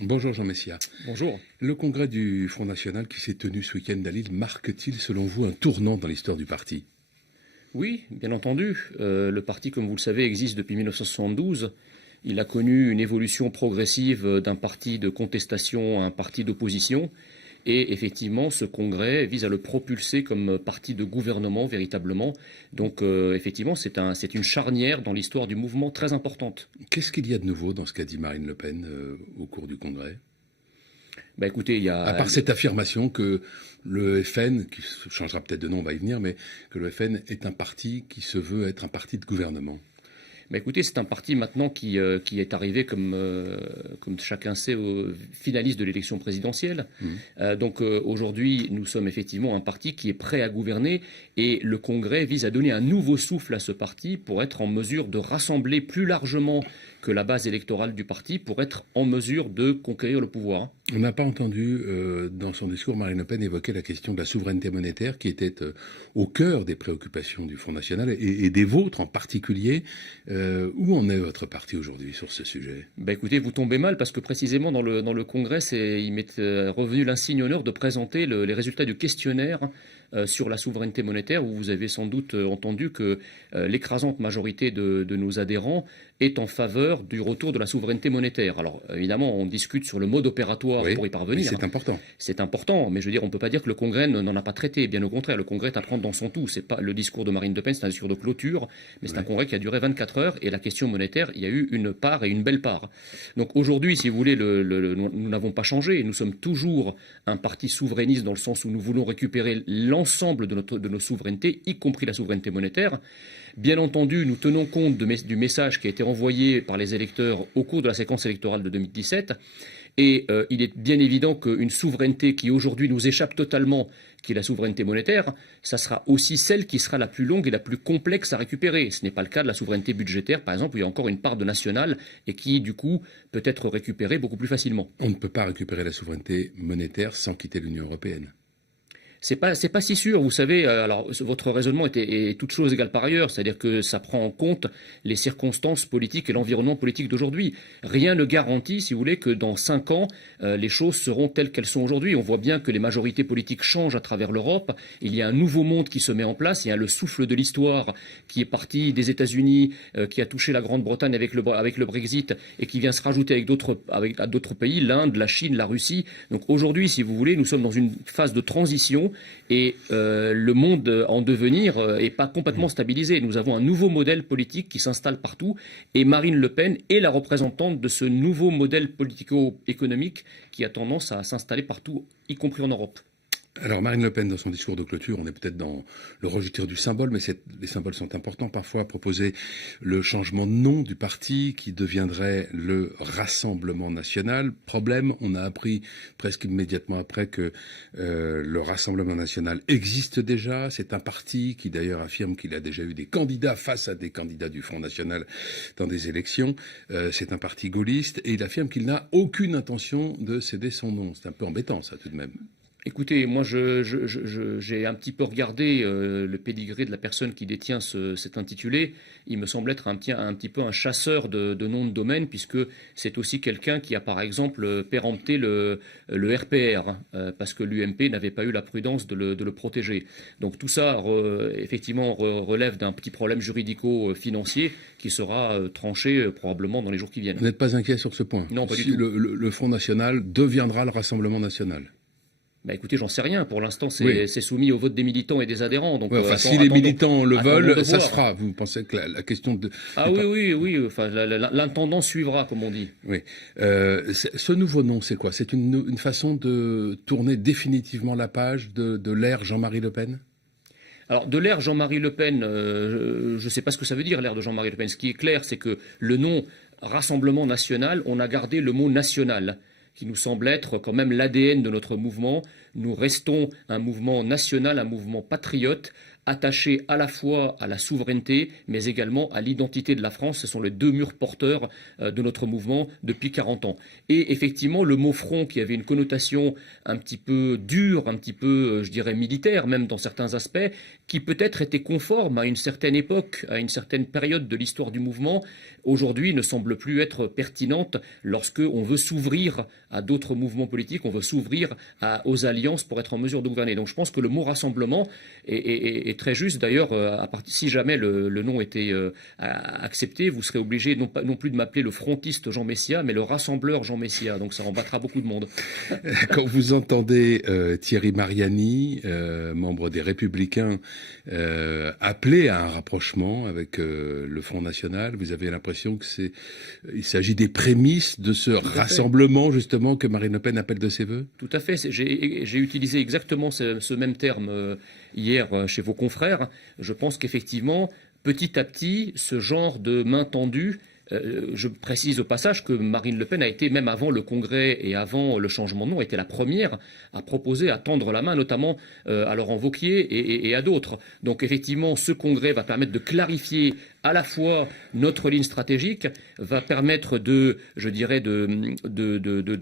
Bonjour Jean Messia. Bonjour. Le congrès du Front National qui s'est tenu ce week-end à Lille marque-t-il selon vous un tournant dans l'histoire du parti? Oui, bien entendu. Le parti, comme vous le savez, existe depuis 1972. Il a connu une évolution progressive d'un parti de contestation à un parti d'opposition. Et effectivement, ce congrès vise à le propulser comme parti de gouvernement véritablement. Donc effectivement, c'est une charnière dans l'histoire du mouvement très importante. Qu'est-ce qu'il y a de nouveau dans ce qu'a dit Marine Le Pen au cours du congrès? Écoutez, il y a... À part cette affirmation que le FN, qui changera peut-être de nom, on va y venir, mais que le FN est un parti qui se veut être un parti de gouvernement. Écoutez, c'est un parti maintenant qui est arrivé, comme chacun sait, au finaliste de l'élection présidentielle. Donc aujourd'hui, nous sommes effectivement un parti qui est prêt à gouverner et le Congrès vise à donner un nouveau souffle à ce parti pour être en mesure de rassembler plus largement que la base électorale du parti pour être en mesure de conquérir le pouvoir. On n'a pas entendu dans son discours Marine Le Pen évoquer la question de la souveraineté monétaire qui était au cœur des préoccupations du Front National et des vôtres en particulier. Où en est votre parti aujourd'hui sur ce sujet? Écoutez, vous tombez mal parce que précisément dans le Congrès, il m'est revenu l'insigne honneur de présenter les résultats du questionnaire sur la souveraineté monétaire, où vous avez sans doute entendu que l'écrasante majorité de nos adhérents est en faveur du retour de la souveraineté monétaire. Alors évidemment, on discute sur le mode opératoire pour y parvenir. C'est important. C'est important, mais je veux dire, on ne peut pas dire que le Congrès n'en a pas traité. Bien au contraire, le Congrès est à prendre dans son tout. C'est pas le discours de Marine Le Pen, c'est un discours de clôture, mais c'est un Congrès qui a duré 24 heures et la question monétaire, il y a eu une part et une belle part. Donc aujourd'hui, si vous voulez, nous n'avons pas changé. Nous sommes toujours un parti souverainiste dans le sens où nous voulons récupérer l'ensemble de nos souverainetés, y compris la souveraineté monétaire. Bien entendu, nous tenons compte du message qui a été envoyé par les électeurs au cours de la séquence électorale de 2017. Et il est bien évident qu'une souveraineté qui aujourd'hui nous échappe totalement, qui est la souveraineté monétaire, ça sera aussi celle qui sera la plus longue et la plus complexe à récupérer. Ce n'est pas le cas de la souveraineté budgétaire, par exemple, où il y a encore une part de national et qui, du coup, peut être récupérée beaucoup plus facilement. On ne peut pas récupérer la souveraineté monétaire sans quitter l'Union européenne. C'est pas si sûr, vous savez. Alors, votre raisonnement est toute chose égale par ailleurs, c'est-à-dire que ça prend en compte les circonstances politiques et l'environnement politique d'aujourd'hui. Rien ne garantit, si vous voulez, que dans 5 ans, les choses seront telles qu'elles sont aujourd'hui. On voit bien que les majorités politiques changent à travers l'Europe. Il y a un nouveau monde qui se met en place. Il y a le souffle de l'histoire qui est parti des États-Unis, qui a touché la Grande-Bretagne avec le Brexit et qui vient se rajouter à d'autres pays, l'Inde, la Chine, la Russie. Donc aujourd'hui, si vous voulez, nous sommes dans une phase de transition. Et le monde en devenir n'est pas complètement stabilisé. Nous avons un nouveau modèle politique qui s'installe partout. Et Marine Le Pen est la représentante de ce nouveau modèle politico-économique qui a tendance à s'installer partout, y compris en Europe. Alors Marine Le Pen, dans son discours de clôture, on est peut-être dans le registre du symbole, mais les symboles sont importants parfois, a proposé le changement de nom du parti qui deviendrait le Rassemblement National. Problème, on a appris presque immédiatement après que le Rassemblement National existe déjà. C'est un parti qui d'ailleurs affirme qu'il a déjà eu des candidats face à des candidats du Front National dans des élections. C'est un parti gaulliste et il affirme qu'il n'a aucune intention de céder son nom. C'est un peu embêtant ça tout de même. Écoutez, moi j'ai un petit peu regardé le pédigré de la personne qui détient cet intitulé. Il me semble être un petit peu un chasseur de noms de domaine, puisque c'est aussi quelqu'un qui a par exemple pérempté le RPR, parce que l'UMP n'avait pas eu la prudence de le protéger. Donc tout ça, effectivement, relève d'un petit problème juridico-financier qui sera tranché probablement dans les jours qui viennent. Vous n'êtes pas inquiet sur ce point? Non, pas du tout. Le Front National deviendra le Rassemblement National? Écoutez, j'en sais rien. Pour l'instant, c'est soumis au vote des militants et des adhérents. Donc, si les militants le veulent, ça se fera. Vous pensez que la question de... Oui. Enfin, l'intendant suivra, comme on dit. Oui. Ce nouveau nom, c'est quoi? C'est une façon de tourner définitivement la page de l'ère Jean-Marie Le Pen? Alors, de l'ère Jean-Marie Le Pen, je ne sais pas ce que ça veut dire, l'ère de Jean-Marie Le Pen. Ce qui est clair, c'est que le nom Rassemblement National, on a gardé le mot national, qui nous semble être quand même l'ADN de notre mouvement. Nous restons un mouvement national, un mouvement patriote, attaché à la fois à la souveraineté, mais également à l'identité de la France. Ce sont les deux murs porteurs de notre mouvement depuis 40 ans. Et effectivement, le mot front, qui avait une connotation un petit peu dure, un petit peu, je dirais, militaire, même dans certains aspects, qui peut-être était conforme à une certaine époque, à une certaine période de l'histoire du mouvement, aujourd'hui ne semble plus être pertinente lorsque on veut s'ouvrir à d'autres mouvements politiques, on veut s'ouvrir aux alliances pour être en mesure de gouverner. Donc je pense que le mot rassemblement est très juste. D'ailleurs, si jamais le nom était accepté, vous serez obligé non plus de m'appeler le frontiste Jean Messia, mais le rassembleur Jean Messia. Donc ça embattra beaucoup de monde. Quand vous entendez Thierry Mariani, membre des Républicains, appeler à un rapprochement avec le Front National, vous avez l'impression qu'il s'agit des prémices de ce rassemblement justement que Marine Le Pen appelle de ses voeux? Tout à fait. J'ai utilisé exactement ce même terme hier chez vos confrères. Je pense qu'effectivement, petit à petit, ce genre de main tendue. Je précise au passage que Marine Le Pen a été, même avant le Congrès et avant le changement de nom, était la première à proposer, à tendre la main, notamment à Laurent Wauquiez et à d'autres. Donc effectivement, ce Congrès va permettre de clarifier à la fois notre ligne stratégique, va permettre de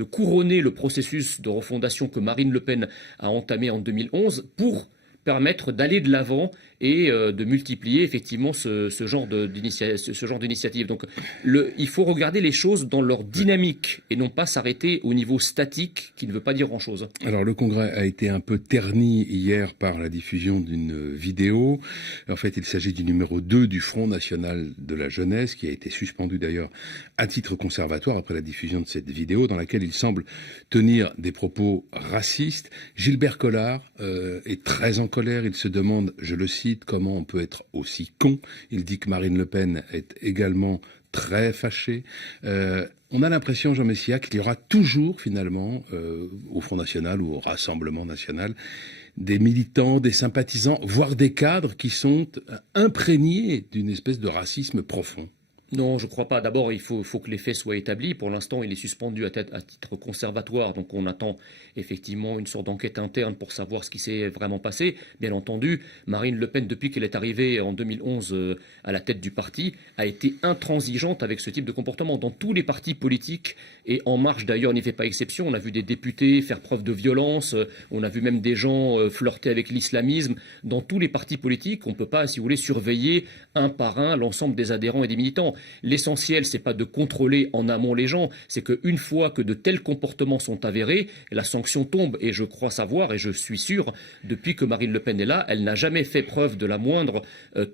couronner le processus de refondation que Marine Le Pen a entamé en 2011 pour permettre d'aller de l'avant et de multiplier effectivement ce genre d'initiative. Donc il faut regarder les choses dans leur dynamique et non pas s'arrêter au niveau statique qui ne veut pas dire grand-chose. Alors le Congrès a été un peu terni hier par la diffusion d'une vidéo. En fait, il s'agit du numéro 2 du Front National de la Jeunesse, qui a été suspendu d'ailleurs à titre conservatoire après la diffusion de cette vidéo dans laquelle il semble tenir des propos racistes. Gilbert Collard est très en colère. Il se demande, je le cite, comment on peut être aussi con. Il dit que Marine Le Pen est également très fâchée. On a l'impression, Jean Messia, qu'il y aura toujours finalement au Front National ou au Rassemblement National des militants, des sympathisants, voire des cadres qui sont imprégnés d'une espèce de racisme profond. Non, je ne crois pas. D'abord, il faut que les faits soient établis. Pour l'instant, il est suspendu à titre conservatoire. Donc, on attend effectivement une sorte d'enquête interne pour savoir ce qui s'est vraiment passé. Bien entendu, Marine Le Pen, depuis qu'elle est arrivée en 2011 à la tête du parti, a été intransigeante avec ce type de comportement. Dans tous les partis politiques, et En Marche d'ailleurs n'y fait pas exception, on a vu des députés faire preuve de violence, on a vu même des gens flirter avec l'islamisme. Dans tous les partis politiques, on ne peut pas, si vous voulez, surveiller un par un l'ensemble des adhérents et des militants. L'essentiel, c'est pas de contrôler en amont les gens, c'est qu'une fois que de tels comportements sont avérés, la sanction tombe. Et je crois savoir, et je suis sûr, depuis que Marine Le Pen est là, elle n'a jamais fait preuve de la moindre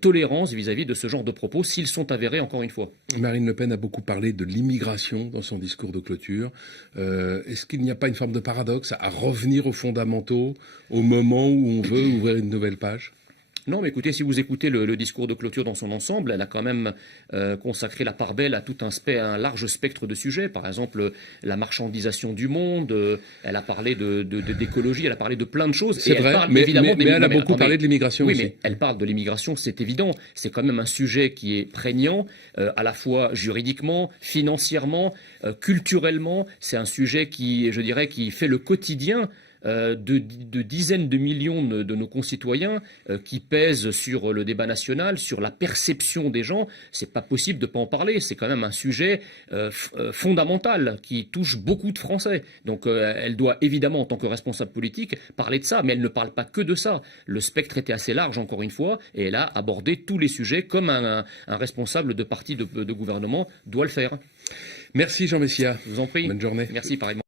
tolérance vis-à-vis de ce genre de propos, s'ils sont avérés, encore une fois. Marine Le Pen a beaucoup parlé de l'immigration dans son discours de clôture. Est-ce qu'il n'y a pas une forme de paradoxe à revenir aux fondamentaux au moment où on veut ouvrir une nouvelle page ? Non, mais écoutez, si vous écoutez le discours de clôture dans son ensemble, elle a quand même consacré la part belle à tout un large spectre de sujets. Par exemple, la marchandisation du monde, elle a parlé d'écologie, elle a parlé de plein de choses. C'est vrai, mais elle a beaucoup parlé de l'immigration aussi. Oui, mais elle parle de l'immigration, c'est évident. C'est quand même un sujet qui est prégnant, à la fois juridiquement, financièrement, culturellement. C'est un sujet qui, je dirais, qui fait le quotidien de dizaines de millions de nos concitoyens qui pèsent sur le débat national, sur la perception des gens. C'est pas possible de pas en parler. C'est quand même un sujet fondamental qui touche beaucoup de Français. Donc elle doit évidemment, en tant que responsable politique, parler de ça, mais elle ne parle pas que de ça. Le spectre était assez large, encore une fois, et elle a abordé tous les sujets comme un responsable de parti de gouvernement doit le faire. Merci Jean Messia. Je vous en prie. Bonne journée. Merci, pareillement.